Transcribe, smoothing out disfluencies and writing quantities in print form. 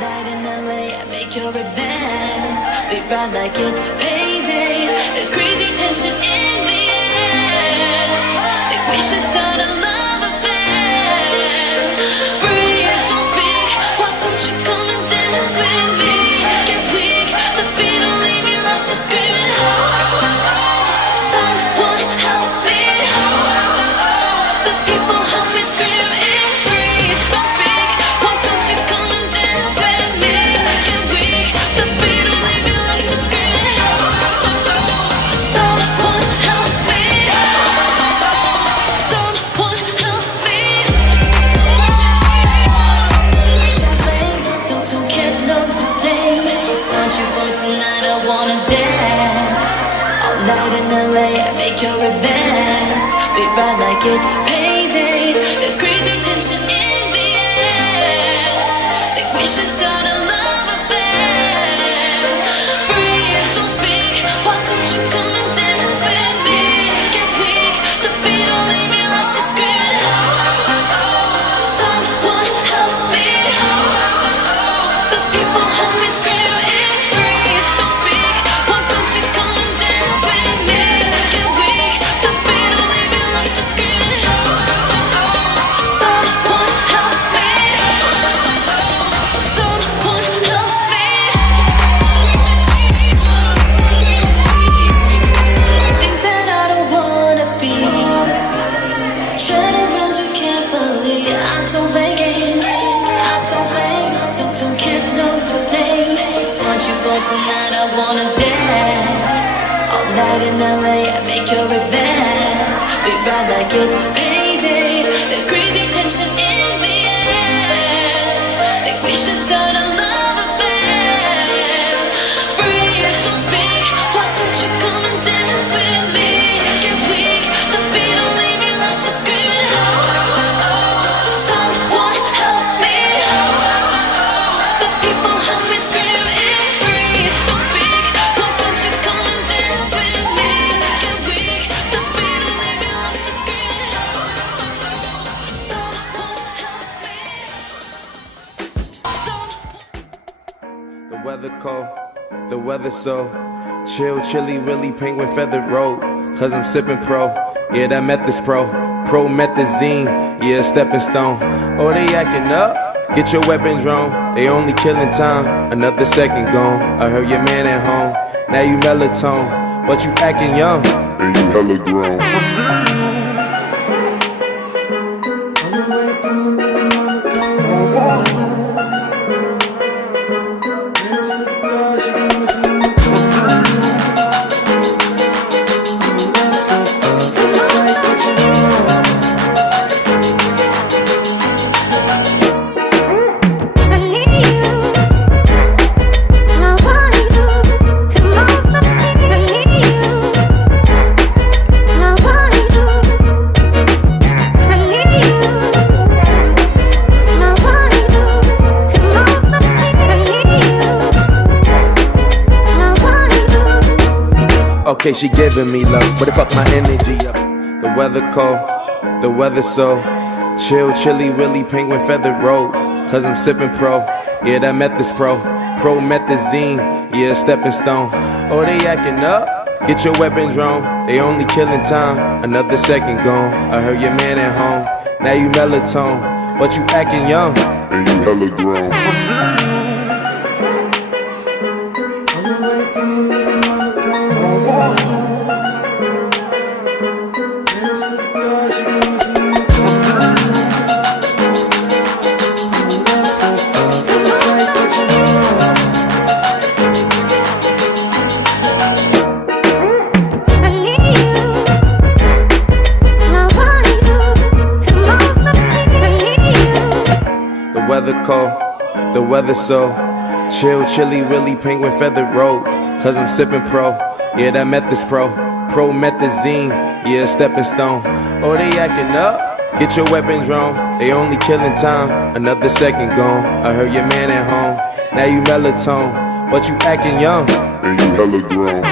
night in LA, make your advance. We ride like it's payday. There's crazy tension in the air. Think we should start a love affair. Breathe, don't speak. Why don't you come and dance with me? Get weak, the beat will leave you lost, just screaming. Someone help me. The people help me scream it. Breathe, don't speak. Why don't you come and dance with me? Get weak, the beat will leave you lost, just screaming. Someone help me. Someone help me. No, don't care to know the name. Just want you for tonight. I wanna dance all night in LA. Make your advance. We ride like it's payday. There's crazy tension in the air. Think we should start a love affair. Breathe, don't speak. Why don't you come and dance with me? Get weak, the beat will leave you lost, just screaming. Someone help me. The people help me scream it. Breathe, don't speak. Why don't you come and dance with me? Get weak, the beat will leave you lost, just screaming. Someone help me. Someone help me. Think that I don't wanna be tread around you carefully. I don't play games. I don't play. No, don't care to know your name. Just want you for tonight. I wanna dance all night in LA. Make your advance. We ride like it's payday. There's crazy tension in the air. Think we should start a love affair. Breathe, don't speak. Why don't you come and dance with me? Get weak, the beat will leave you lost, just screaming. Someone help me. The people help me scream it. Breathe, don't speak. Why don't you come and dance with me? Get weak, the beat will leave you lost, just screaming. Someone help me. The weather cold, the weather so chill, chilly, really penguin feathered road. Cause I'm sipping pro, yeah, that meth is pro. Promethazine, yeah, stepping stone. Oh, they acting up, get your weapons wrong. They only killing time, another second gone. I heard your man at home, now you melatonin, but you acting young. And you hella grown. I need you. I want you. Come on, I need you. I want you. I need you. I want you. Come on, I need you. I want you. Okay, she giving me love, but it fuck my energy up. The weather cold, the weather so chill, chilly, really penguin feathered road. Cause I'm sipping pro, yeah, that meth is pro. Promethazine, yeah, stepping stone. Oh, they acting up, get your weapons wrong. They only killing time, another second gone. I heard your man at home, now you melatonin, but you acting young. And you hella grown. I need you. I want you. Come on, I need you. The weather cold, the weather so chill, chilly, really penguin feathered road. Cause I'm sipping pro, yeah, that meth is pro. Promethazine, yeah, stepping stone. Oh, they acting up, get your weapons wrong. They only killing time, another second gone. I heard your man at home, now you melatonin, but you acting young. And you hella grown.